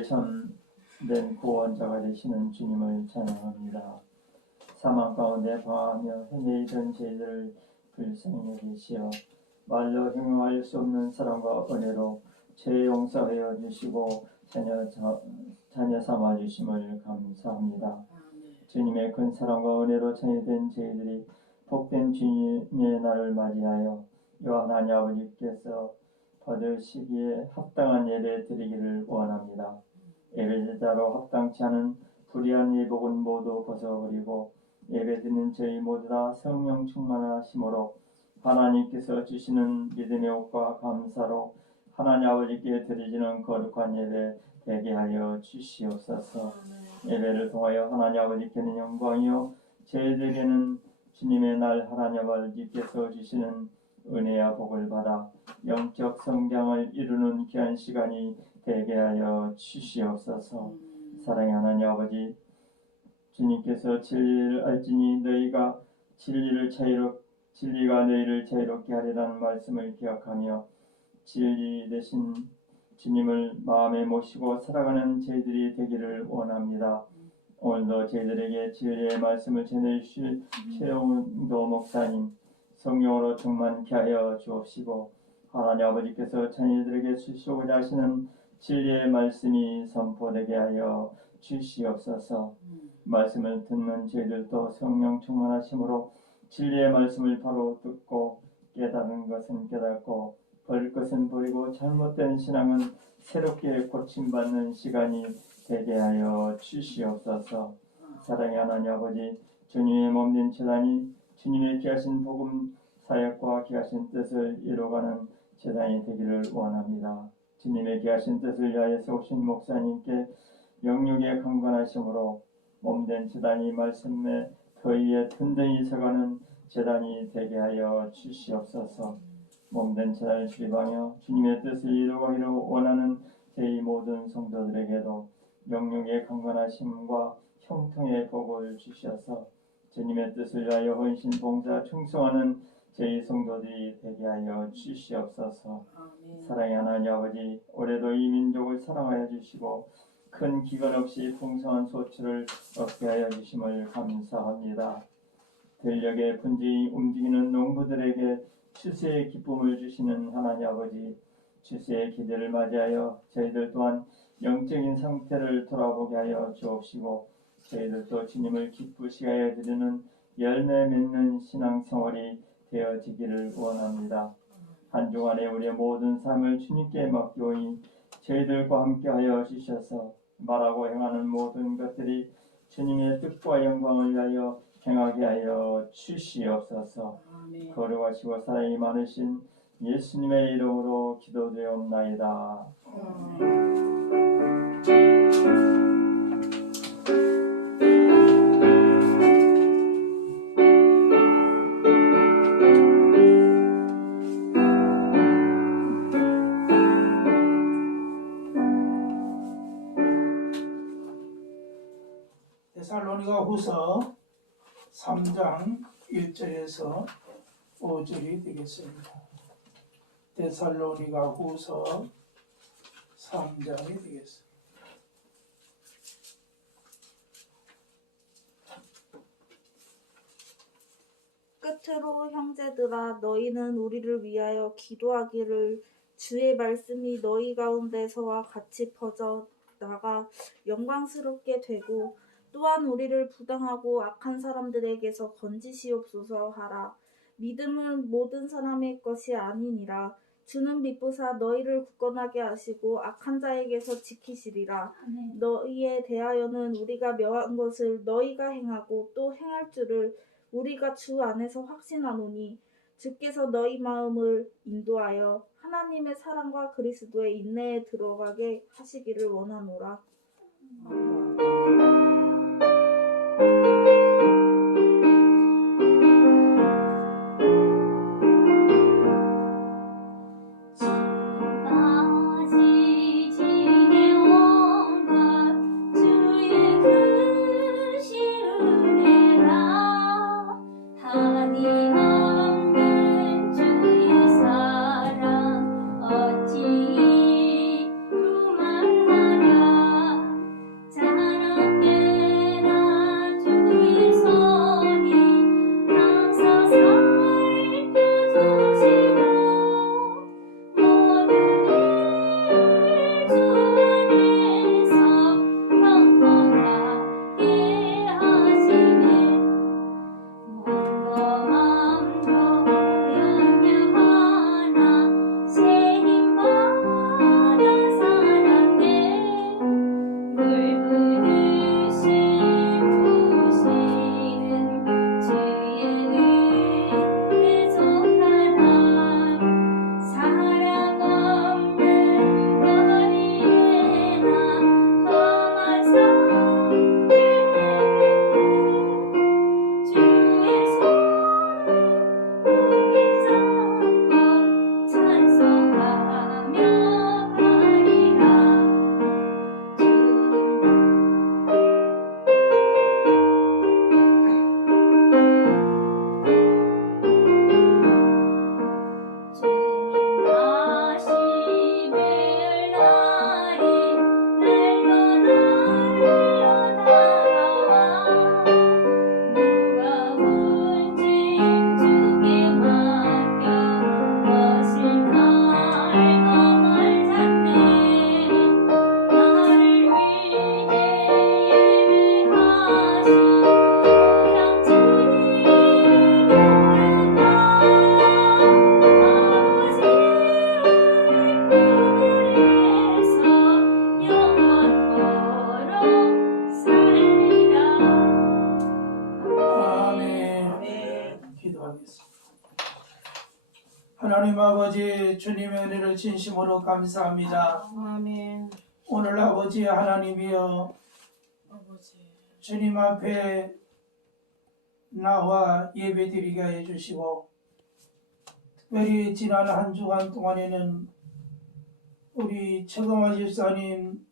우리의 참된 구원자가 되시는 주님을 찬양합니다. 사망 가운데 방황하며 헤매이던 저희들을 불쌍히 여기시어 말로 형용할 수 없는 사랑과 은혜로 죄 용서하여 주시고 자녀 삼아 주심을 감사합니다. 주님의 큰 사랑과 은혜로 자녀된 저희들이 복된 주님의 날을 맞이하여 이와 하나님 아버지께서 받을 시기에 합당한 예배 드리기를 원합니다. 예배제자로 합당치 않은 불의한 예복은 모두 벗어버리고 예배드리는 저희 모두 다 성령 충만하심으로 하나님께서 주시는 믿음의 옷과 감사로 하나님 아버지께 드리지는 거룩한 예배 되게 하여 주시옵소서. 예배를 통하여 하나님 아버지께는 영광이요 저희들에게는 주님의 날 하나님 아버지께서 주시는 은혜와 복을 받아 영적 성장을 이루는 귀한 시간이 되게 하여 주시옵소서. 사랑의 하나님 아버지, 주님께서 진리를 알지니 너희가 진리가 너희를 자유롭게 하리라는 말씀을 기억하며 진리 되신 주님을 마음에 모시고 살아가는 저희들이 되기를 원합니다. 오늘도 저희들에게 진리의 말씀을 전해주실 최영도 목사님 성령으로 충만케 하여 주옵시고 하나님 아버지께서 자녀들에게 주시고자 하시는 진리의 말씀이 선포되게 하여 주시옵소서. 말씀을 듣는 저희들도 성령 충만하심으로 진리의 말씀을 바로 듣고 깨달은 것은 깨닫고 버릴 것은 버리고 잘못된 신앙은 새롭게 고침받는 시간이 되게 하여 주시옵소서. 사랑의 하나님 아버지, 주님의 몸된 제단이 주님의 귀하신 복음 사역과 귀하신 뜻을 이루어가는 제단이 되기를 원합니다. 주님의 귀하신 뜻을 위하여서 오신 목사님께 영육의 강건하심으로 몸된 제단이 말씀에 그 위에 든든히 서가는 제단이 되게 하여 주시옵소서. 몸된 제단을 수립하며 주님의 뜻을 이루어가기를 원하는 저희 모든 성도들에게도 영육의 강건하심과 형통의 복을 주셔서 주님의 뜻을 위하여 헌신 봉사 충성하는 저희 성도들이 되게 하여 주시옵소서. 사랑의 하나님 아버지, 올해도 이 민족을 사랑하여 주시고 큰 기근 없이 풍성한 소출을 얻게 하여 주심을 감사합니다. 들녘에 분주히 움직이는 농부들에게 추수의 기쁨을 주시는 하나님 아버지, 추수의 기대를 맞이하여 저희들 또한 영적인 상태를 돌아보게 하여 주옵시고 저희들도 주님을 기쁘시게 하여 드리는 열매 맺는 신앙생활이 되어지기를 원합니다. 한 주간에 우리의 모든 삶을 주님께 맡기오니 저희들과 함께하여 주셔서 말하고 행하는 모든 것들이 주님의 뜻과 영광을 위하여 행하게 하여 주시옵소서. 거룩하시고 사랑이 많으신 예수님의 이름으로 기도되옵나이다. 데살로니가 후서 3장 1절에서 5절이 되겠습니다. 데살로니가 후서 3장이 되겠습니다. 끝으로 형제들아, 너희는 우리를 위하여 기도하기를 주의 말씀이 너희 가운데서와 같이 퍼져 나가 영광스럽게 되고 또한 우리를 부당하고 악한 사람들에게서 건지시옵소서 하라. 믿음은 모든 사람의 것이 아니니라. 주는 미쁘사 너희를 굳건하게 하시고 악한 자에게서 지키시리라. 너희에 대하여는 우리가 명한 것을 너희가 행하고 또 행할 줄을 우리가 주 안에서 확신하노니 주께서 너희 마음을 인도하여 하나님의 사랑과 그리스도의 인내에 들어가게 하시기를 원하노라. 사랑 어찌 두말하랴 아버지 주님의 은혜를 진심으로 감사합니다. 아멘. 오늘 아버지 하나님이여 아버지. 주님 앞에 나와 예배드리게 해주시고 특별히 지난 한 주간 동안에는 우리 최금화 집사님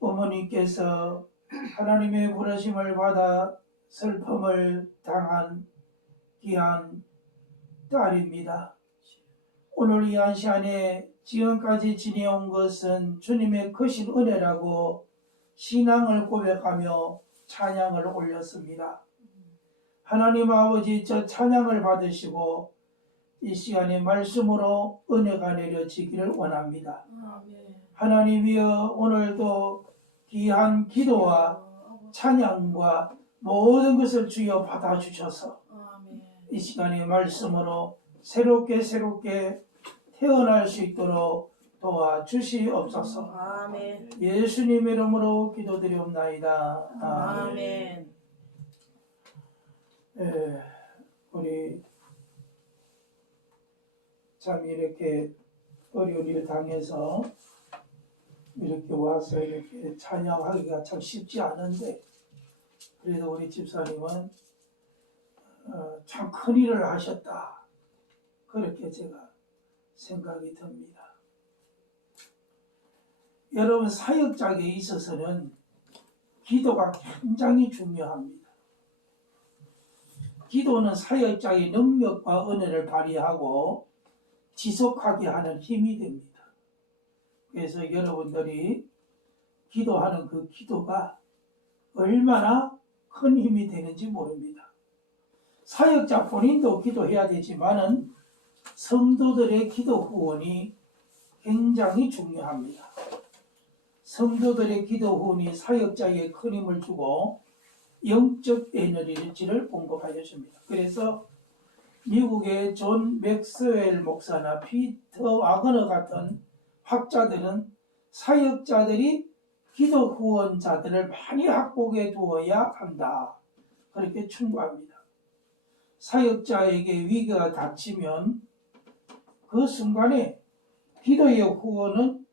어머니께서 하나님의 부르심을 받아 슬픔을 당한 귀한 딸입니다. 오늘 이 한 시간에 지금까지 지내온 것은 주님의 크신 은혜라고 신앙을 고백하며 찬양을 올렸습니다. 하나님 아버지 저 찬양을 받으시고 이 시간에 말씀으로 은혜가 내려지기를 원합니다. 아멘. 하나님이여 오늘도 귀한 기도와 찬양과 모든 것을 주여 받아주셔서 아멘. 이 시간에 말씀으로 새롭게 태어날 수 있도록 도와주시옵소서. 아멘. 예수님 이름으로 기도드리옵나이다. 아멘. 우리 참 이렇게 어려운 일을 당해서 이렇게 와서 이렇게 찬양하기가 참 쉽지 않은데 그래도 우리 집사님은 참 큰 일을 하셨다. 그렇게 제가 생각이 듭니다. 여러분 사역자에게 있어서는 기도가 굉장히 중요합니다. 기도는 사역자의 능력과 은혜를 발휘하고 지속하게 하는 힘이 됩니다. 그래서 여러분들이 기도하는 그 기도가 얼마나 큰 힘이 되는지 모릅니다. 사역자 본인도 기도해야 되지만은 성도들의 기도 후원이 굉장히 중요합니다. 성도들의 기도 후원이 사역자에게 큰 힘을 주고 영적 에너지를 공급하여 줍니다. 그래서 미국의 존 맥스웰 목사나 피터 와그너 같은 학자들은 사역자들이 기도 후원자들을 많이 확보해 두어야 한다. 그렇게 충고합니다. 사역자에게 위기가 닥치면 그 순간에 기도의 후원은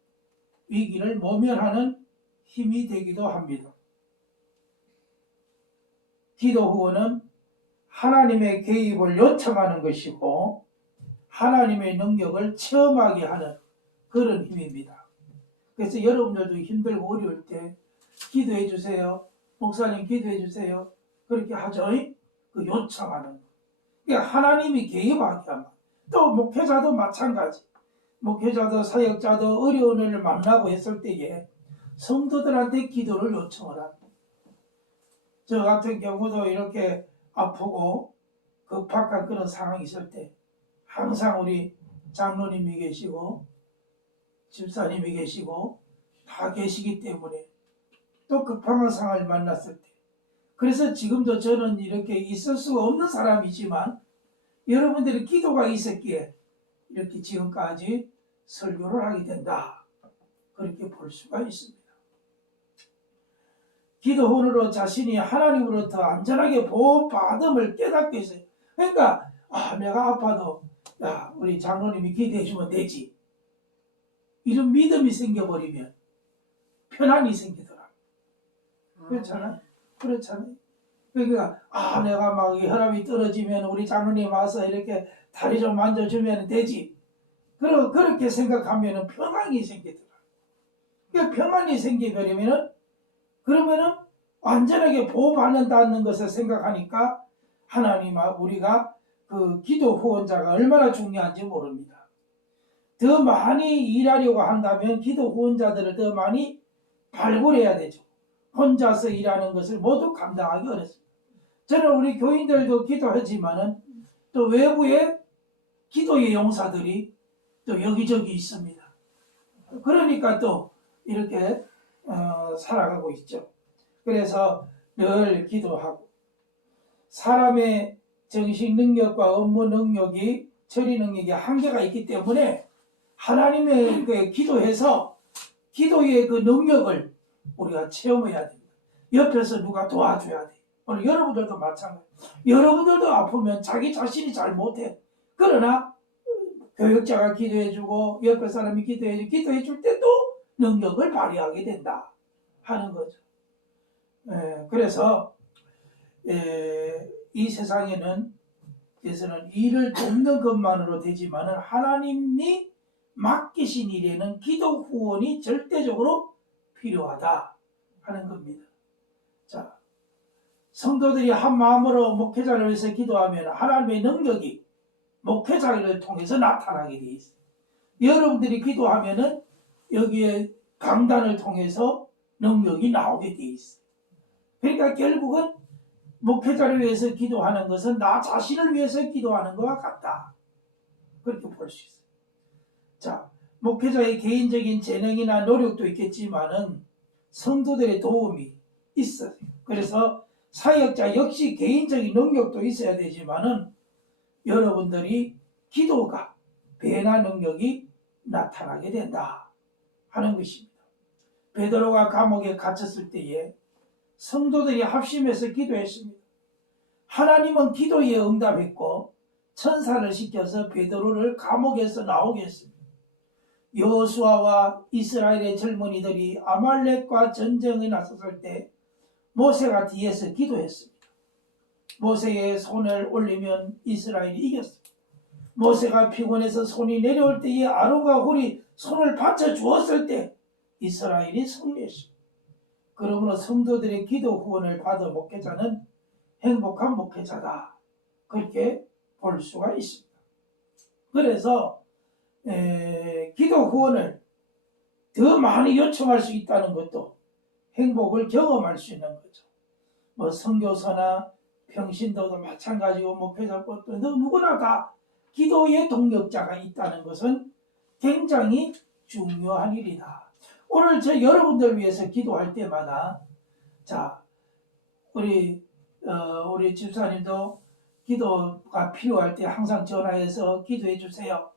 위기를 모면하는 힘이 되기도 합니다. 기도 후원은 하나님의 개입을 요청하는 것이고 하나님의 능력을 체험하게 하는 그런 힘입니다. 그래서 여러분들도 힘들고 어려울 때 기도해 주세요. 목사님 기도해 주세요. 그렇게 하죠. 그 요청하는 거. 그러니까 하나님이 개입하게 하면 또 목회자도 마찬가지. 목회자도 사역자도 어려운 일을 만나고 했을 때에 성도들한테 기도를 요청을 합니다. 저 같은 경우도 이렇게 아프고 급박한 그런 상황이 있을 때 항상 우리 장로님이 계시고 집사님이 계시고 다 계시기 때문에 또 급한 상황을 만났을 때 그래서 지금도 저는 이렇게 있을 수가 없는 사람이지만 여러분들의 기도가 있었기에 이렇게 지금까지 설교를 하게 된다. 그렇게 볼 수가 있습니다. 기도원으로 자신이 하나님으로부터 안전하게 보호받음을 깨닫게 했어요. 그러니까 내가 아파도 우리 장로님이 기도해 주면 되지. 이런 믿음이 생겨버리면 편안이 생기더라. 그렇잖아요. 그렇잖아요. 그러니까 내가 막 혈압이 떨어지면 우리 장로님 와서 이렇게 다리 좀 만져주면 되지. 그렇게 생각하면 평안이 생기더라. 그러니까 평안이 생기버리면 그러면은 완전하게 보호받는다는 것을 생각하니까 하나님 우리가 그 기도 후원자가 얼마나 중요한지 모릅니다. 더 많이 일하려고 한다면 기도 후원자들을 더 많이 발굴해야 되죠. 혼자서 일하는 것을 모두 감당하기 어렵습니다. 저는 우리 교인들도 기도하지만은 또 외부에 기도의 용사들이 또 여기저기 있습니다. 그러니까 또 이렇게 살아가고 있죠. 그래서 늘 기도하고 사람의 정식 능력과 업무 능력이 처리 능력이 한계가 있기 때문에 하나님의 그 기도해서 기도의 그 능력을 우리가 체험해야 됩니다. 옆에서 누가 도와줘야 돼. 오늘 여러분들도 마찬가지. 여러분들도 아프면 자기 자신이 잘 못해. 그러나 교육자가 기도해주고 옆에 사람이 기도해줄 때도 능력을 발휘하게 된다 하는 거죠. 그래서 이 세상에는 그래서는 일을 돕는 것만으로 되지만은 하나님이 맡기신 일에는 기도 후원이 절대적으로 필요하다 하는 겁니다. 자, 성도들이 한 마음으로 목회자를 위해서 기도하면 하나님의 능력이 목회자를 통해서 나타나게 돼 있어요. 여러분들이 기도하면은 여기에 강단을 통해서 능력이 나오게 돼 있어요. 그러니까 결국은 목회자를 위해서 기도하는 것은 나 자신을 위해서 기도하는 것과 같다. 그렇게 볼 수 있어요. 자, 목회자의 개인적인 재능이나 노력도 있겠지만은 성도들의 도움이 있어요. 그래서 사역자 역시 개인적인 능력도 있어야 되지만은 여러분들이 기도가 배나 능력이 나타나게 된다 하는 것입니다. 베드로가 감옥에 갇혔을 때에 성도들이 합심해서 기도했습니다. 하나님은 기도에 응답했고 천사를 시켜서 베드로를 감옥에서 나오게 했습니다. 여호수아와 이스라엘의 젊은이들이 아말렉과 전쟁에 나섰을 때 모세가 뒤에서 기도했습니다. 모세의 손을 올리면 이스라엘이 이겼습니다. 모세가 피곤해서 손이 내려올 때에 아론과 홀이 손을 받쳐 주었을 때 이스라엘이 승리했습니다. 그러므로 성도들의 기도 후원을 받은 목회자는 행복한 목회자다. 그렇게 볼 수가 있습니다. 그래서 기도 후원을 더 많이 요청할 수 있다는 것도 행복을 경험할 수 있는 거죠. 뭐 선교사나 평신도도 마찬가지고 목회자도 누구나 다 기도의 동력자가 있다는 것은 굉장히 중요한 일이다. 오늘 저 여러분들 위해서 기도할 때마다 자 우리 집사님도 기도가 필요할 때 항상 전화해서 기도해 주세요.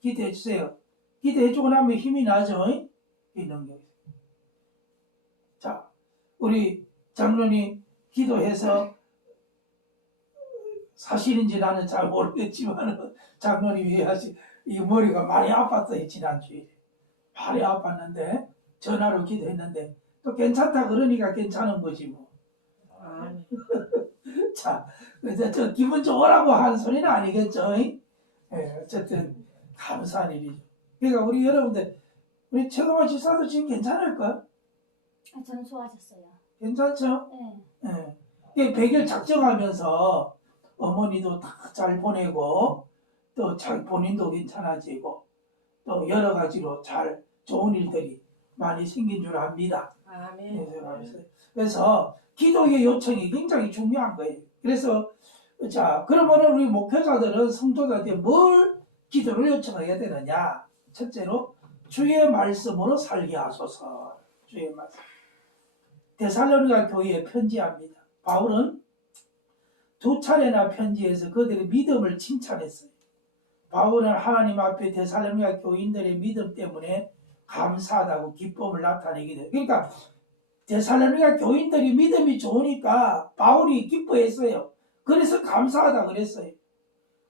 기도해 주세요. 기도해 주고 나면 힘이 나죠. 이 능력이. 자, 우리 장로님 기도해서 사실인지 나는 잘 모르겠지만 장로님이 이 머리가 많이 아팠어요. 지난주에. 많이 아팠는데 전화로 기도했는데 또 괜찮다 그러니까 괜찮은 거지 뭐. 아멘. 자, 그래서 저 기분 좋으라고 하는 소리는 아니겠죠. 어쨌든 감사한 일이죠. 그러니까 우리 여러분들 우리 최강화 집사도 지금 괜찮을까? 저는 좋아졌어요. 괜찮죠? 네. 예. 100일 작정하면서 어머니도 다 잘 보내고 또 본인도 괜찮아지고 또 여러 가지로 잘 좋은 일들이 많이 생긴 줄 압니다. 아멘. 그래서 기도의 요청이 굉장히 중요한 거예요. 그래서 자 그러면 우리 목회자들은 성도들한테 뭘 기도를 요청해야 되느냐? 첫째로 주의 말씀으로 살게 하소서. 주의 말씀. 데살로니가 교회에 편지합니다. 바울은 2차례나 편지에서 그들의 믿음을 칭찬했어요. 바울은 하나님 앞에 데살로니가 교인들의 믿음 때문에 감사하다고 기쁨을 나타내게 돼요. 그러니까 데살로니가 교인들이 믿음이 좋으니까 바울이 기뻐했어요. 그래서 감사하다 그랬어요.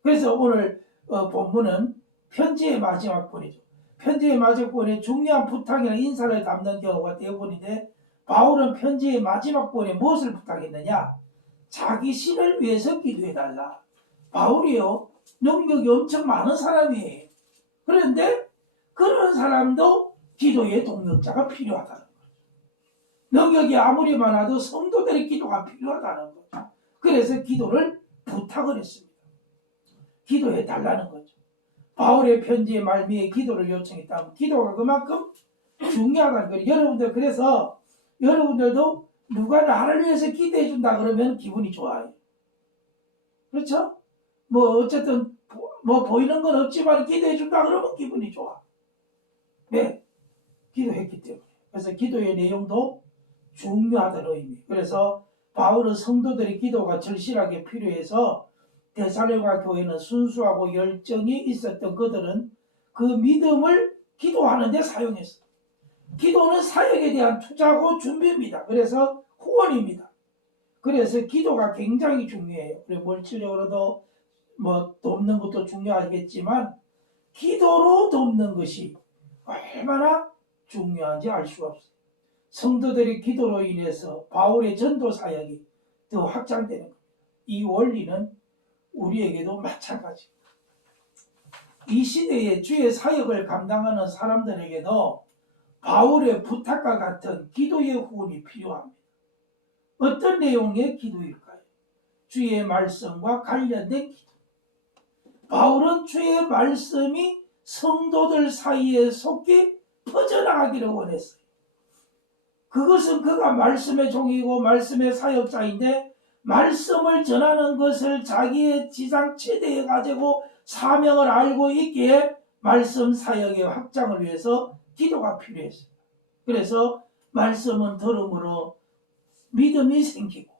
그래서 오늘 본문은 편지의 마지막 본이죠. 편지의 마지막 본에 중요한 부탁이나 인사를 담는 경우가 대부분인데 바울은 편지의 마지막 본에 무엇을 부탁했느냐? 자기 신을 위해서 기도해달라. 바울이요. 능력이 엄청 많은 사람이에요. 그런데 그런 사람도 기도의 동력자가 필요하다는 거죠. 능력이 아무리 많아도 성도들의 기도가 필요하다는 거죠. 그래서 기도를 부탁을 했습니다. 기도해달라는 거죠. 바울의 편지의 말미에 기도를 요청했다면 기도가 그만큼 중요하다는 거예요. 여러분들 그래서 여러분들도 누가 나를 위해서 기도해 준다 그러면 기분이 좋아요. 그렇죠? 뭐 어쨌든 뭐 보이는 건 없지만 기도해 준다 그러면 기분이 좋아. 왜? 기도했기 때문에. 그래서 기도의 내용도 중요하다는 의미. 그래서 바울은 성도들의 기도가 절실하게 필요해서 데살로니가 교회는 순수하고 열정이 있었던 그들은 그 믿음을 기도하는 데 사용했어요. 기도는 사역에 대한 투자고 준비입니다. 그래서 후원입니다. 그래서 기도가 굉장히 중요해요. 그리고 물질적으로도 뭐 돕는 것도 중요하겠지만 기도로 돕는 것이 얼마나 중요한지 알 수가 없어요. 성도들의 기도로 인해서 바울의 전도 사역이 더 확장되는 겁니다. 이 원리는 우리에게도 마찬가지입니다. 이 시대에 주의 사역을 감당하는 사람들에게도 바울의 부탁과 같은 기도의 후원이 필요합니다. 어떤 내용의 기도일까요? 주의 말씀과 관련된 기도. 바울은 주의 말씀이 성도들 사이에 속히 퍼져나가기를 원했어요. 그것은 그가 말씀의 종이고 말씀의 사역자인데 말씀을 전하는 것을 자기의 지상 최대에 가지고 사명을 알고 있기에 말씀 사역의 확장을 위해서 기도가 필요했습니다. 그래서 말씀은 들음으로 믿음이 생기고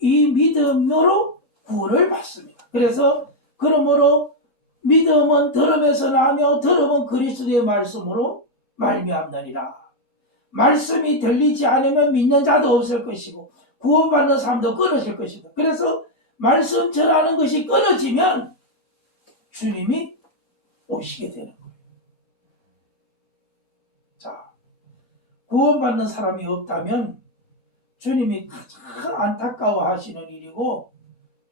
이 믿음으로 구원을 받습니다. 그래서 그러므로 믿음은 들음에서 나며 들음은 그리스도의 말씀으로 말미암느니라. 말씀이 들리지 않으면 믿는 자도 없을 것이고 구원받는 사람도 끊어질 것이다. 그래서 말씀 전하는 것이 끊어지면 주님이 오시게 되는 거예요. 자, 구원받는 사람이 없다면 주님이 가장 안타까워하시는 일이고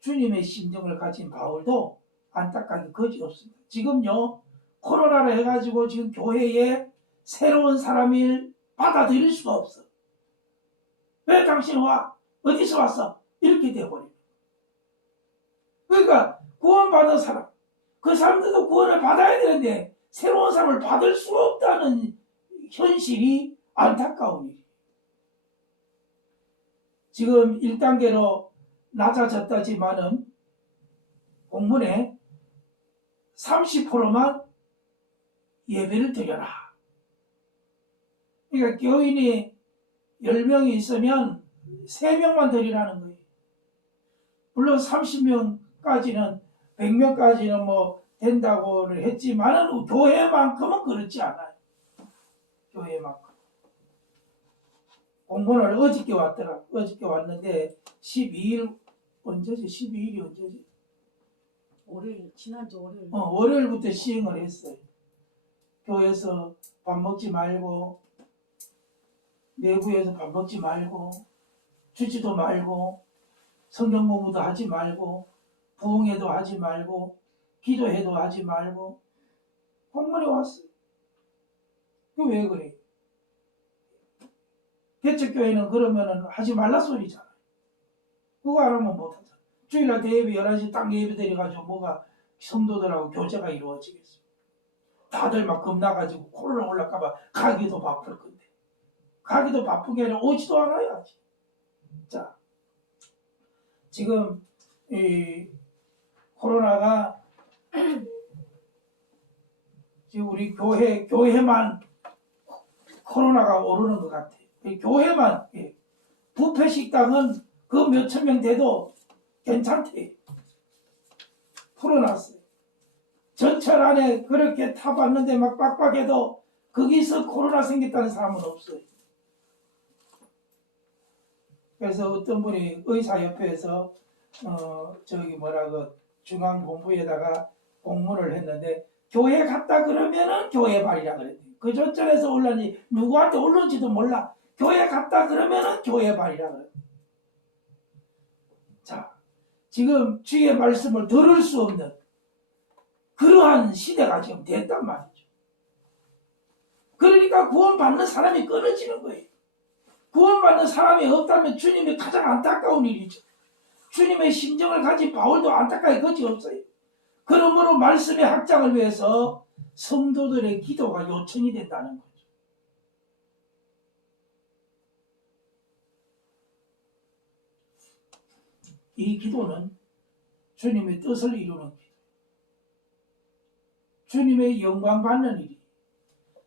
주님의 심정을 가진 바울도 안타까운 것이 없습니다. 지금요 코로나로 해가지고 지금 교회에 새로운 사람을 받아들일 수가 없어. 왜 당신 와? 어디서 왔어? 이렇게 돼버려요. 그러니까 구원받은 사람, 그 사람들도 구원을 받아야 되는데 새로운 사람을 받을 수가 없다는 현실이 안타까운 일이에요. 지금 1단계로 낮아졌다지만은 공문에 30%만 예배를 드려라. 그러니까 교인이 10명이 있으면 3명만 드리라는 거예요. 물론 30명까지는 100명까지는 뭐 된다고는 했지만은 교회만큼은 그렇지 않아요. 교회만큼. 공문을 어저께 왔더라. 어저께 왔는데 12일 언제지? 12일이 언제지? 월요일, 지난주 월요일. 월요일부터 시행을 했어요. 교회에서 밥 먹지 말고 내부에서 밥 먹지 말고 주지도 말고 성경 공부도 하지 말고 부흥회도 하지 말고 기도회도 하지 말고 공문이 왔어요. 그 왜 그래? 개척교회는 그러면은 하지 말라 소리잖아. 그거 안 하면 못하잖아. 주일날 대예배 11시 딱 예배 드려가지고 뭐가 성도들하고 교제가 이루어지겠어. 다들 막 겁나가지고 코로나 올라까봐 가기도 바쁠 건데. 가기도 바쁜 게 아니라 오지도 않아요. 아직. 자, 지금 이 코로나가 지금 우리 교회만 코로나가 오르는 것 같아. 교회만 뷔페 식당은 그 몇천 명 돼도 괜찮대. 풀어놨어요. 전철 안에 그렇게 타봤는데 막 빡빡해도 거기서 코로나 생겼다는 사람은 없어요. 그래서 어떤 분이 의사협회에서 중앙본부에다가 공문을 했는데 교회 갔다 그러면은 교회 발이라 그랬대요. 그 전철에서 올라니 누구한테 올른지도 몰라. 교회 갔다 그러면은 교회 발이라 그랬대요. 자, 지금 주의 말씀을 들을 수 없는 그러한 시대가 지금 됐단 말이죠. 그러니까 구원받는 사람이 끊어지는 거예요. 구원받는 사람이 없다면 주님이 가장 안타까운 일이죠. 주님의 심정을 가진 바울도 안타까울 것이 없어요. 그러므로 말씀의 확장을 위해서 성도들의 기도가 요청이 된다는 거죠. 이 기도는 주님의 뜻을 이루는 기도. 주님의 영광 받는 일이.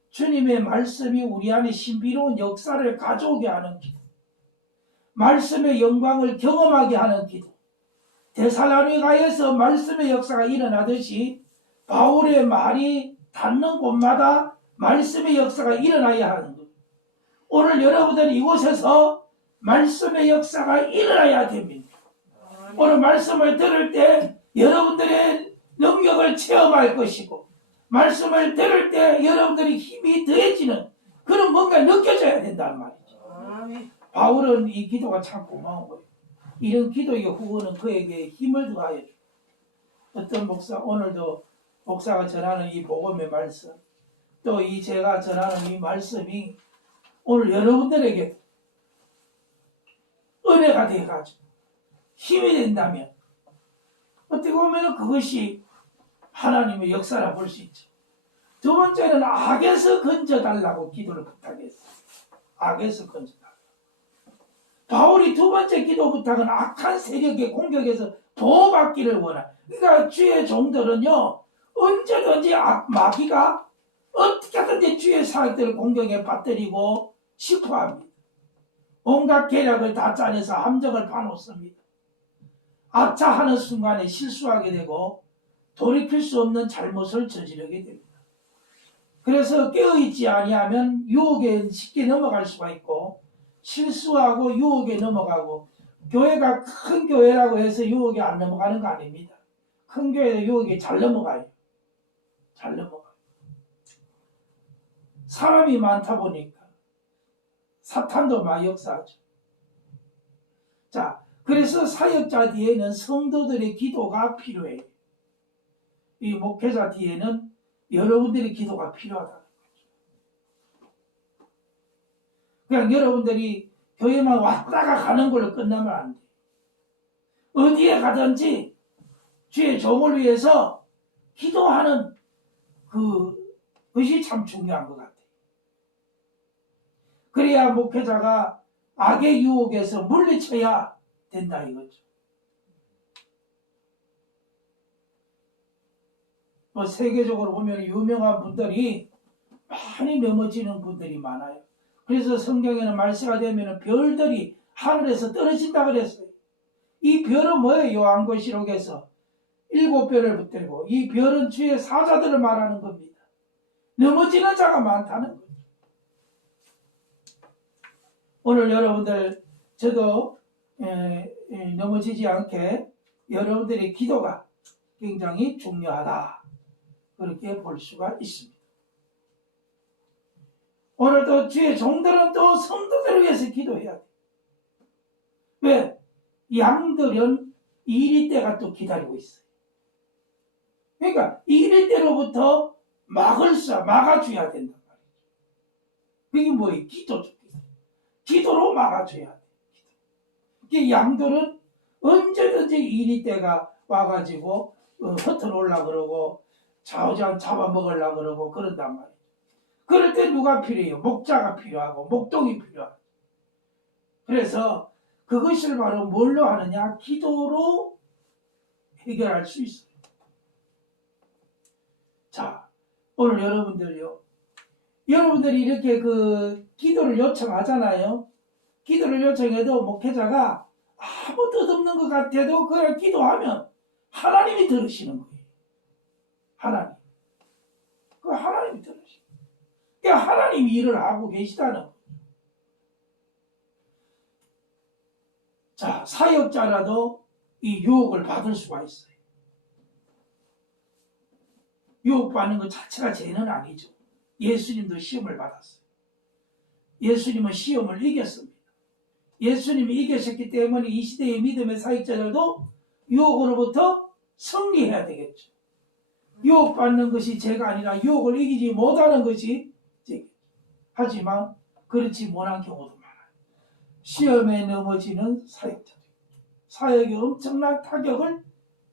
주님의 말씀이 우리 안에 신비로운 역사를 가져오게 하는 기도. 말씀의 영광을 경험하게 하는 기도. 데살로니가에서 말씀의 역사가 일어나듯이 바울의 말이 닿는 곳마다 말씀의 역사가 일어나야 하는 것. 오늘 여러분들 이곳에서 말씀의 역사가 일어나야 됩니다. 오늘 말씀을 들을 때 여러분들의 능력을 체험할 것이고 말씀을 들을 때 여러분들이 힘이 더해지는 그런 뭔가 느껴져야 된다는 말이죠. 아멘. 바울은 이 기도가 참 고마운 거예요. 이런 기도의 후원은 그에게 힘을 더하여 줍니다. 어떤 목사, 오늘도 목사가 전하는 이 복음의 말씀, 또 이 제가 전하는 이 말씀이 오늘 여러분들에게 은혜가 되어가지고 힘이 된다면 어떻게 보면 그것이 하나님의 역사라 볼 수 있죠. 두 번째는 악에서 건져달라고 기도를 부탁했어요. 악에서 건져달라고. 바울이 두 번째 기도 부탁은 악한 세력의 공격에서 보호받기를 원한. 그러니까 주의 종들은요, 언제든지 마귀가 어떻게든지 주의 사역들을 공격에 빠뜨리고 싶어 합니다. 온갖 계략을 다 짜내서 함정을 파놓습니다. 아차하는 순간에 실수하게 되고 돌이킬 수 없는 잘못을 저지르게 됩니다. 그래서 깨어있지 아니하면 유혹에 쉽게 넘어갈 수가 있고 실수하고 유혹에 넘어가고 교회가 큰 교회라고 해서 유혹에 안 넘어가는 거 아닙니다. 큰 교회도 유혹에 잘 넘어가요. 잘 넘어가요. 사람이 많다 보니까 사탄도 많이 역사하죠. 자, 그래서 사역자 뒤에는 성도들의 기도가 필요해요. 이 목회자 뒤에는 여러분들의 기도가 필요하다는 거죠. 그냥 여러분들이 교회만 왔다가 가는 걸로 끝나면 안 돼요. 어디에 가든지 주의 종을 위해서 기도하는 그것이 참 중요한 것 같아요. 그래야 목회자가 악의 유혹에서 물리쳐야 된다 이거죠. 뭐 세계적으로 보면 유명한 분들이 많이 넘어지는 분들이 많아요. 그래서 성경에는 말세가 되면 별들이 하늘에서 떨어진다 그랬어요. 이 별은 뭐예요? 요한계시록에서 7별을 붙들고 이 별은 주의 사자들을 말하는 겁니다. 넘어지는 자가 많다는 거죠. 오늘 여러분들 저도 넘어지지 않게 여러분들의 기도가 굉장히 중요하다. 그렇게 볼 수가 있습니다. 오늘도 주의 종들은 또 성도들을 위해서 기도해야 돼요. 왜? 양들은 이리 때가 또 기다리고 있어요. 그러니까 이리 때로부터 막아줘야 된단 말이죠. 그게 뭐예요? 기도죠. 기도로 막아줘야 돼. 기도. 양들은 언제든지 이리 때가 와가지고 흩어놓으려고 그러고 좌우장 잡아먹으려고 그러고 그런단 말이에요. 그럴 때 누가 필요해요? 목자가 필요하고 목동이 필요하고. 그래서 그것을 바로 뭘로 하느냐? 기도로 해결할 수 있어요. 자, 오늘 여러분들이 이렇게 기도를 요청하잖아요. 기도를 요청해도 목회자가 아무 뜻 없는 것 같아도 그걸 기도하면 하나님이 들으시는 거예요. 하나님이 들으시는 거예요. 그러니까 하나님이 일을 하고 계시다는 거예요. 자, 사역자라도 이 유혹을 받을 수가 있어요. 유혹받는 것 자체가 죄는 아니죠. 예수님도 시험을 받았어요. 예수님은 시험을 이겼습니다. 예수님이 이기셨기 때문에 이 시대의 믿음의 사역자들도 유혹으로부터 승리해야 되겠죠. 유혹받는 것이 죄가 아니라 유혹을 이기지 못하는 것이 죄겠죠. 하지만 그렇지 못한 경우도 많아요. 시험에 넘어지는 사역자들. 사역에 엄청난 타격을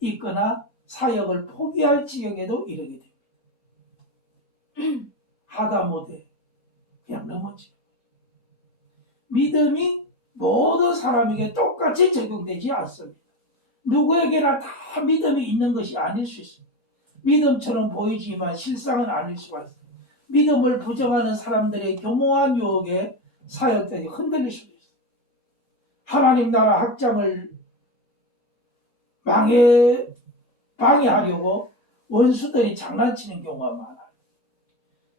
입거나 사역을 포기할 지경에도 이르게 됩니다. 하다못해 그냥 넘어지고. 믿음이 모든 사람에게 똑같이 적용되지 않습니다. 누구에게나 다 믿음이 있는 것이 아닐 수 있습니다. 믿음처럼 보이지만 실상은 아닐 수가 있습니다. 믿음을 부정하는 사람들의 교묘한 유혹에 사역들이 흔들릴 수도 있습니다. 하나님 나라 확장을 방해하려고 원수들이 장난치는 경우가 많아요.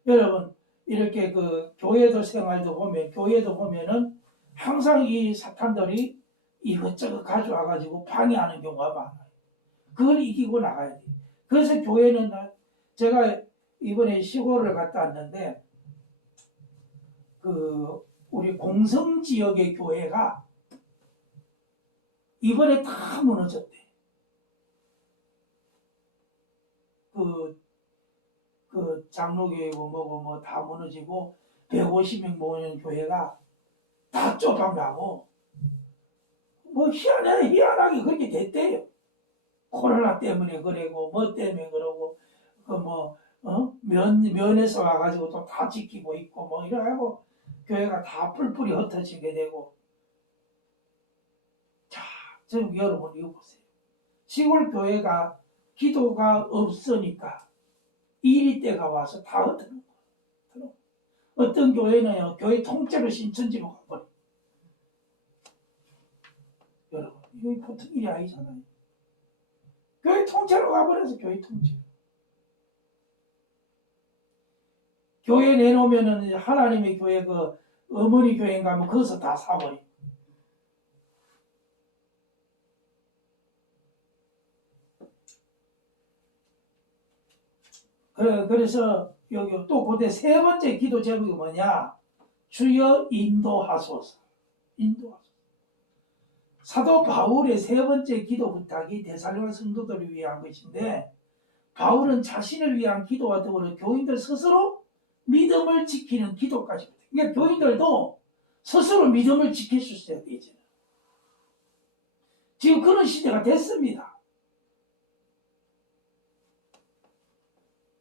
여러분, 이렇게 교회도 생활도 보면, 교회도 보면은 항상 이 사탄들이 이것저것 가져와가지고 방해하는 경우가 많아요. 그걸 이기고 나가야 돼요. 그래서 교회는 제가 이번에 시골을 갔다 왔는데 우리 공성 지역의 교회가 이번에 다 무너졌대. 장로교회고 뭐고 뭐 다 무너지고 150명 모이는 교회가 다 쫓아가고 뭐 희한하게 그렇게 됐대요. 코로나 때문에 그러고 뭐 때문에 그러고 면에서 와가지고 또 다 지키고 있고 뭐 이래가지고 교회가 다 뿔뿔이 흩어지게 되고. 자, 지금 여러분 이거 보세요. 시골 교회가 기도가 없으니까 이리 때가 와서 다 흩어는 거예요. 어떤 교회는요, 교회 통째로 신천지로 가버려요. 여러분, 이거 보통 일이 아니잖아요. 교회 통째로 가버려서 교회 통째로. 교회 내놓으면은 하나님의 교회 어머니 교회 가면 거기서 다 사버려. 그래서 여기 또 그때 세 번째 기도 제목이 뭐냐? 주여 인도하소서. 인도하소서. 사도 바울의 세 번째 기도 부탁이 데살로니가 성도들을 위한 것인데, 바울은 자신을 위한 기도와 더불어 교인들 스스로 믿음을 지키는 기도까지. 그러니까 교인들도 스스로 믿음을 지킬 수 있어야 되죠. 지금 그런 시대가 됐습니다.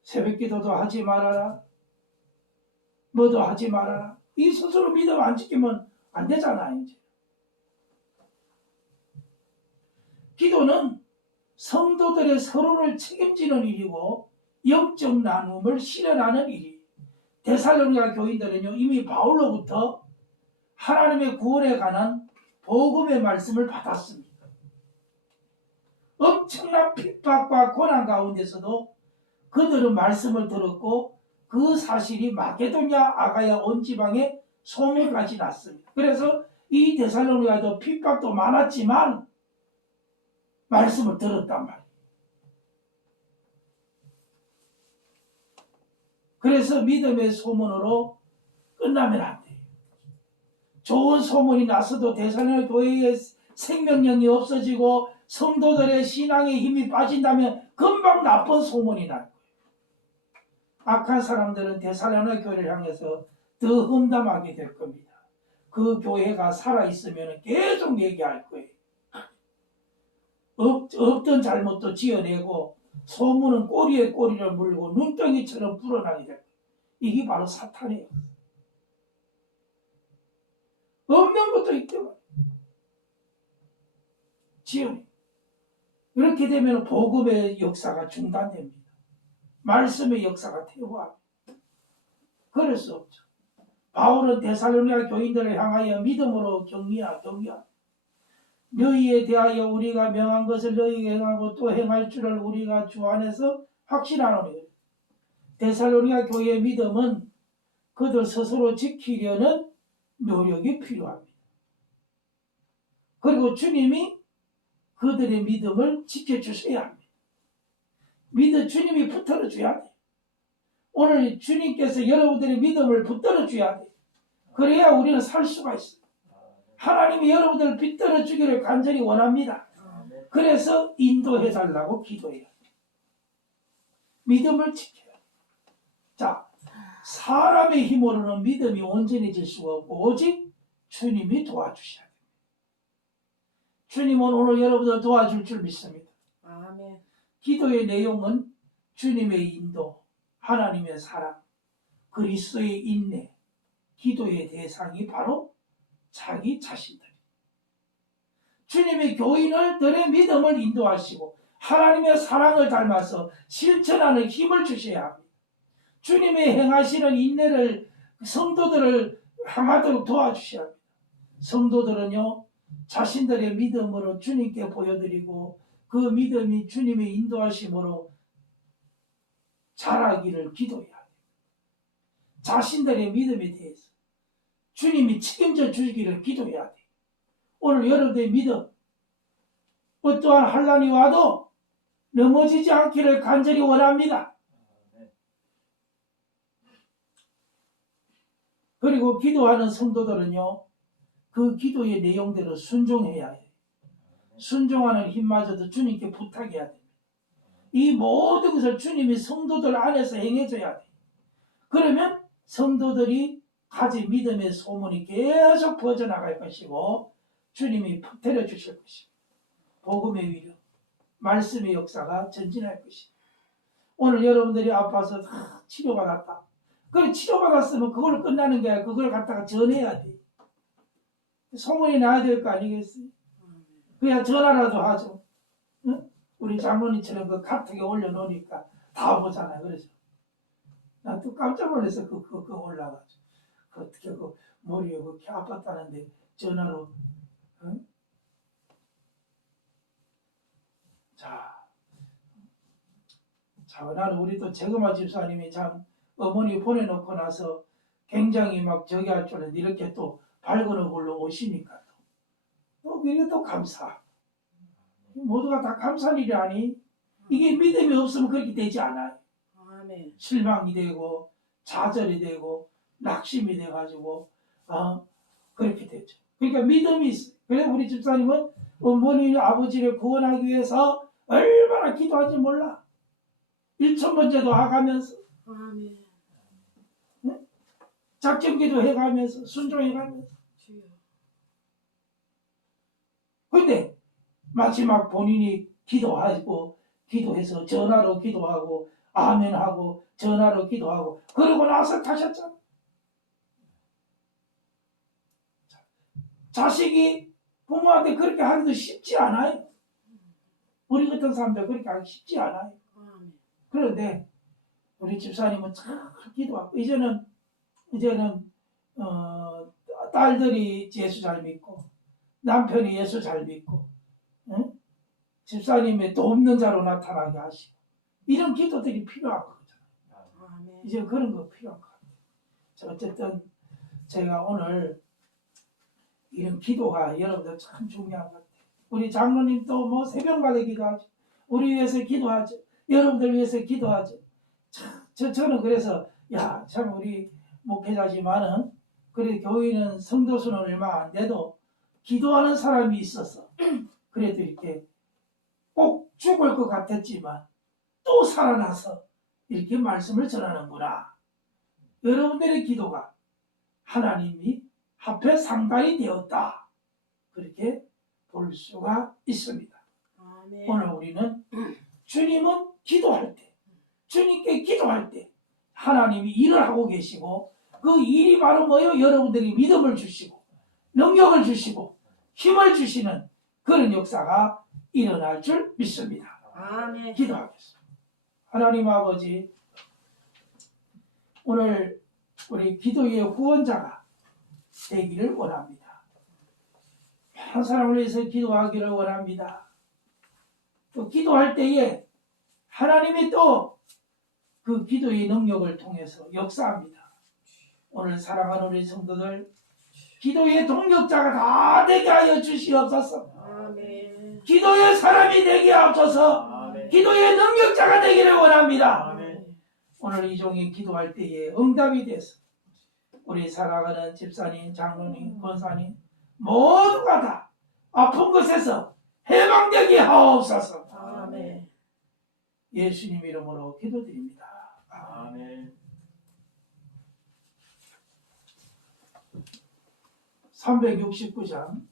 새벽 기도도 하지 말아라. 뭐도 하지 말아라. 이 스스로 믿음 안 지키면 안 되잖아요. 이제. 기도는 성도들의 서로를 책임지는 일이고 영적 나눔을 실현하는 일이에요. 데살로니가 교인들은요, 이미 바울로부터 하나님의 구원에 관한 복음의 말씀을 받았습니다. 엄청난 핍박과 고난 가운데서도 그들은 말씀을 들었고 그 사실이 마게도냐 아가야 온 지방에 소문까지 났습니다. 그래서 이 데살로니가도 핍박도 많았지만 말씀을 들었단 말이에요. 그래서 믿음의 소문으로 끝나면 안 돼요. 좋은 소문이 나서도 데살로니가 교회의 생명력이 없어지고 성도들의 신앙의 힘이 빠진다면 금방 나쁜 소문이 날 거예요. 악한 사람들은 데살로니가 교회를 향해서 더 험담하게 될 겁니다. 그 교회가 살아있으면 계속 얘기할 거예요. 없던 잘못도 지어내고 소문은 꼬리에 꼬리를 물고 눈덩이처럼 불어나게 될 거예요. 이게 바로 사탄이에요. 없는 것도 있대요. 지어내. 이렇게 되면 복음의 역사가 중단됩니다. 말씀의 역사가 퇴보합니다. 그럴 수 없죠. 바울은 데살로니가 교인들을 향하여 믿음으로 격려하. 너희에 대하여 우리가 명한 것을 너희에게 행하고 또 행할 줄을 우리가 주 안에서 확신하노니. 데살로니가 교회의 믿음은 그들 스스로 지키려는 노력이 필요합니다. 그리고 주님이 그들의 믿음을 지켜주셔야 합니다. 주님이 붙들어줘야 돼요. 오늘 주님께서 여러분들의 믿음을 붙들어줘야 돼요. 그래야 우리는 살 수가 있어요. 하나님이 여러분들을 붙들어주기를 간절히 원합니다. 그래서 인도해달라고 기도해야 돼요. 믿음을 지켜야 돼요. 자, 사람의 힘으로는 믿음이 온전해질 수가 없고 오직 주님이 도와주셔야 돼요. 주님은 오늘 여러분들 도와줄 줄 믿습니다. 아멘. 기도의 내용은 주님의 인도, 하나님의 사랑, 그리스도의 인내, 기도의 대상이 바로 자기 자신들. 주님의 교인들의 믿음을 인도하시고 하나님의 사랑을 닮아서 실천하는 힘을 주셔야 합니다. 주님의 행하시는 인내를 성도들을 향하도록 도와주셔야 합니다. 성도들은요, 자신들의 믿음으로 주님께 보여드리고 그 믿음이 주님의 인도하심으로 자라기를 기도해야 합니다. 자신들의 믿음에 대해서 주님이 책임져 주기를 기도해야 돼요. 오늘 여러분의 믿음, 어떠한 환난이 와도 넘어지지 않기를 간절히 원합니다. 그리고 기도하는 성도들은요, 그 기도의 내용대로 순종해야 해요. 순종하는 힘마저도 주님께 부탁해야 됩니다. 이 모든 것을 주님이 성도들 안에서 행해줘야 돼요. 그러면 성도들이 가진 믿음의 소문이 계속 퍼져나갈 것이고 주님이 퍼뜨려 주실 것입니다. 복음의 위력, 말씀의 역사가 전진할 것입니다. 오늘 여러분들이 아파서 치료받았다. 그래 치료받았으면 그걸로 끝나는 게 아니라 그걸 갖다가 전해야 돼. 소문이 나야 될 거 아니겠어요? 그냥 전화라도 하죠. 응? 우리 장로님처럼 그 카톡에 올려놓으니까 다 보잖아요. 그래서 나 또 깜짝 놀라서 그거 올라가죠. 어떻게 그 머리에 그렇게 아팠다는데 전화로. 응? 자, 나는 우리 또 재금아 집사님이 참 어머니 보내놓고 나서 굉장히 막 저기 할 줄 알았는데 이렇게 또 밝은 얼굴로 오시니까 또 이게 또 감사. 모두가 다 감사한 일이 아니. 이게 믿음이 없으면 그렇게 되지 않아요. 아멘. 실망이 되고 좌절이 되고 낙심이 돼가지고 그렇게 되죠. 그러니까 믿음이 있어요. 그래서 우리 집사님은 어머니 아버지를 구원하기 위해서 얼마나 기도하지 몰라. 1,000번째도 하가면서 아멘. 작정기도 해가면서 순종해가면서. 주여. 근데 마지막 본인이 기도해서 전화로 기도하고 아멘하고 전화로 기도하고 그러고 나서 가셨잖아. 자식이 부모한테 그렇게 하기도 쉽지 않아요. 우리 같은 사람들 그렇게 하기 쉽지 않아요. 아멘. 그런데 우리 집사님은 참 기도하고 이제는 딸들이 예수 잘 믿고 남편이 예수 잘 믿고 응? 집사님의 또 없는 자로 나타나게 하시고 이런 기도들이 필요한 거잖아요. 아멘. 이제 그런 거 필요한 것 같아요. 자, 어쨌든 제가 오늘 이런 기도가 여러분들 참 중요한 것 같아요. 우리 장로님도 뭐 새벽마다 기도하죠. 우리 위해서 기도하죠. 여러분들 위해서 기도하죠. 참, 저는 그래서 참 우리 목회자지만은 그래 교회는 성도 수는 얼마 안 돼도 기도하는 사람이 있어서 그래도 이렇게 꼭 죽을 것 같았지만 또 살아나서 이렇게 말씀을 전하는구나. 여러분들의 기도가 하나님이 앞에 상달이 되었다. 그렇게 볼 수가 있습니다. 아멘. 오늘 우리는 주님은 기도할 때, 주님께 기도할 때 하나님이 일을 하고 계시고 그 일이 바로 뭐요? 여러분들이 믿음을 주시고 능력을 주시고 힘을 주시는 그런 역사가 일어날 줄 믿습니다. 아멘. 기도하겠습니다. 하나님 아버지, 오늘 우리 기도의 후원자가 되기를 원합니다. 많은 사람을 위해서 기도하기를 원합니다. 또 기도할 때에 하나님이 또 그 기도의 능력을 통해서 역사합니다. 오늘 사랑하는 우리 성도들 기도의 동력자가 다 되게 하여 주시옵소서. 아멘. 기도의 사람이 되게 하옵소서. 아멘. 기도의 능력자가 되기를 원합니다. 아멘. 오늘 이 종이 기도할 때에 응답이 돼서 우리 사랑하는 집사님, 장로님, 권사님 모두가 다 아픈 것에서 해방되게 하옵소서. 아멘. 예수님 이름으로 기도드립니다. 아멘. 369장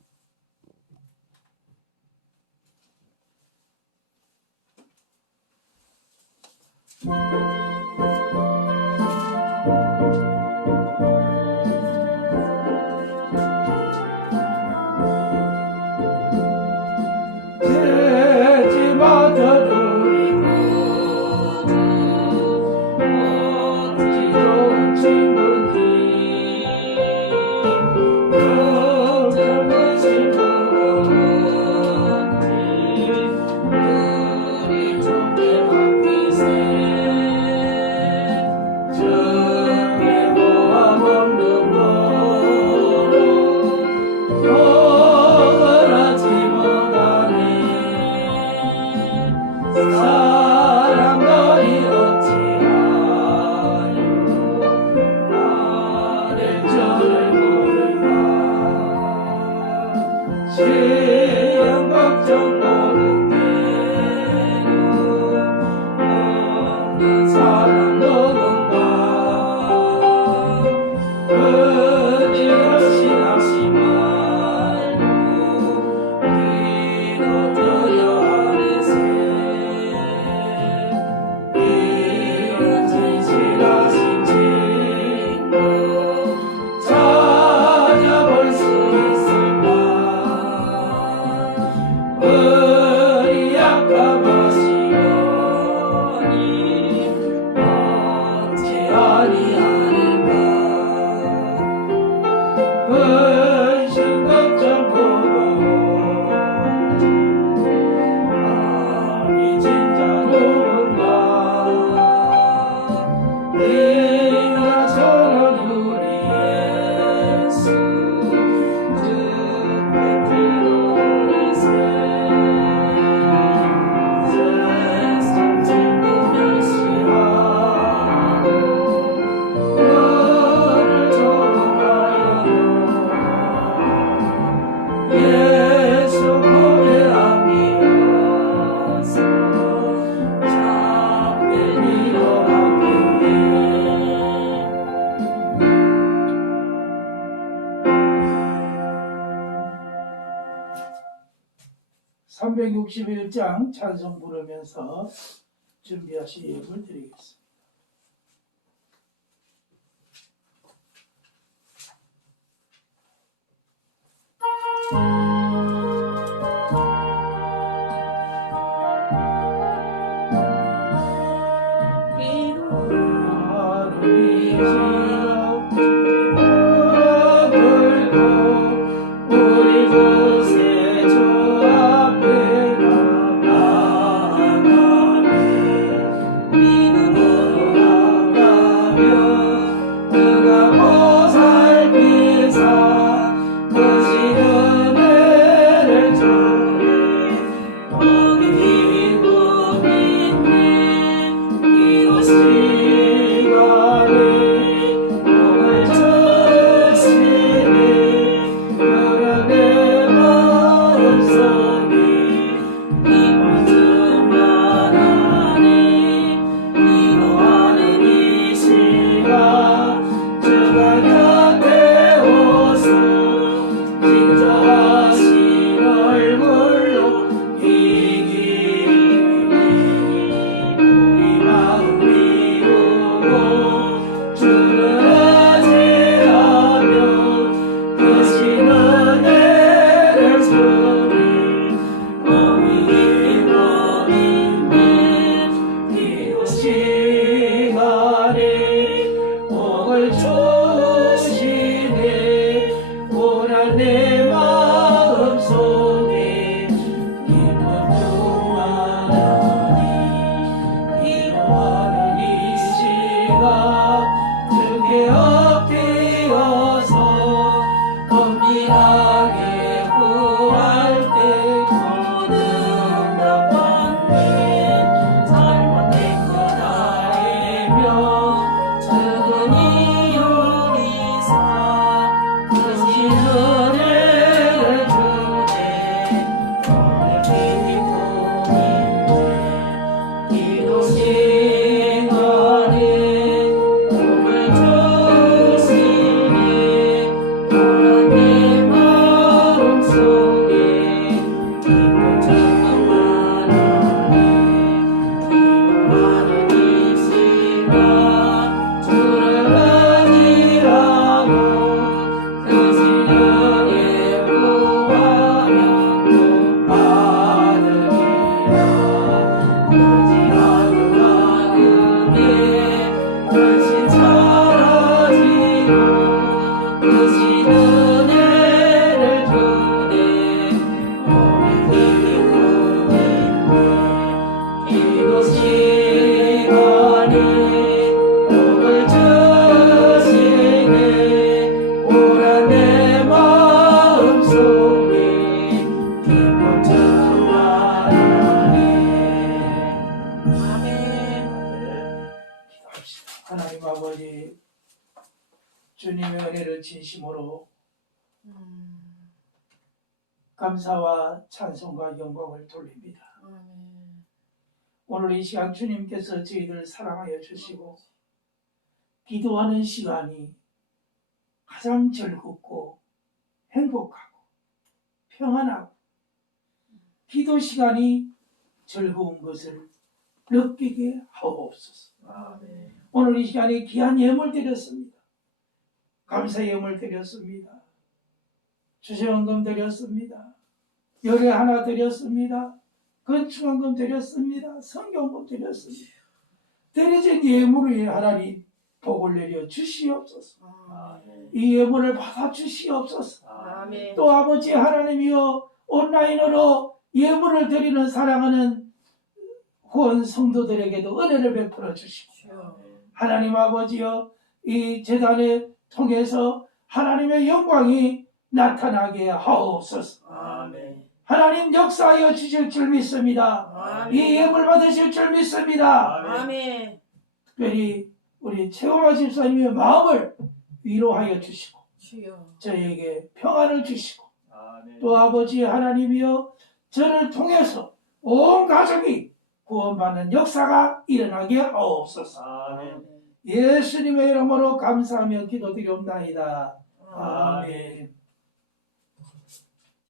시험 걱정 모든 대로 없는 사람 누군가 어지럽시 하지 말고 기도드려 하리세 이은 진실하신 친구 찾아볼 수 있을까 우리 약함하시오니 어찌 아니하는가 근심 걱정 보고 아니 진짜 누군가 이나처럼 우리 예수 주께 기도하리세 세상 친구 멸시하고 너를 조롱하여도 예수 고백하기어서 참된 일어났겠네 361장 찬송 부르면서 준비하시 예물 드리겠습니다. 우리 곳에 저 앞에 나가네 믿음으로 나가며 그가 보살피사 거짓 은혜를 주네 거기 기고 있네 기도 시간에 몸을 주시네 그런 내 마음속에 이번 주만 안에 기도하는 이 시간 주가 곁에 오서 진정하신 얼굴로 이기니 우리 마음 비우고 주를 의지하며 크신 은혜를 주니 몸이 기쁨인데 기도 시간에 복을 주시네 고난 내 마음속에 기쁨 충만하니 기도하는 이 시간 주께 엎드려서 엄밀하게 구할 때 응답받네 잘못된 것 알며 죽은 이유를 사 크신 은혜를 주네 오늘 기쁨인데 기도 시간에 복을 주시네 고난 내 마음속에 기쁨 충만하네 기도하는 이 시간 주를 의지하고 크신 은혜 구하며 또 받으리라 의지하는 마음에 결심 사라지고 크신 은혜를 주네 몸이 기쁨인데 기도 시간에 복을 주시네 오란 내 마음속에 기쁨 충만하네 아멘. 기도합시다. 하나님 아버지 주님의 은혜를 진심으로 감사와 찬송과 영광을 돌립니다. 아멘. 오늘 이 시간 주님께서 저희들을 사랑하여 주시고 기도하는 시간이 가장 즐겁고 행복하고 평안하고 기도 시간이 즐거운 것을 느끼게 하옵소서. 아멘. 오늘 이 시간에 귀한 예물 드렸습니다. 감사 예물 드렸습니다. 주시원금 드렸습니다. 열애 하나 드렸습니다. 건축원금 드렸습니다. 성경금 드렸습니다. 드려진 예물을 하나님 복을 내려 주시옵소서. 아멘. 이 예물을 받아 주시옵소서. 아멘. 또 아버지 하나님이여 온라인으로 예물을 드리는 사랑하는 후원 성도들에게도 은혜를 베풀어 주시고 주여. 하나님 아버지여 이 재단을 통해서 하나님의 영광이 나타나게 하옵소서. 아멘. 하나님 역사하여 주실 줄 믿습니다. 아멘. 이 예물 받으실 줄 믿습니다. 아멘. 특별히 우리 최홍화 집사님의 마음을 위로하여 주시고 주여. 저에게 평안을 주시고 아멘. 또 아버지 하나님이여 저를 통해서 온 가족이 구원받는 역사가 일어나게 하옵소서. 아멘. 예수님의 이름으로 감사하며 기도드리옵나이다. 아멘.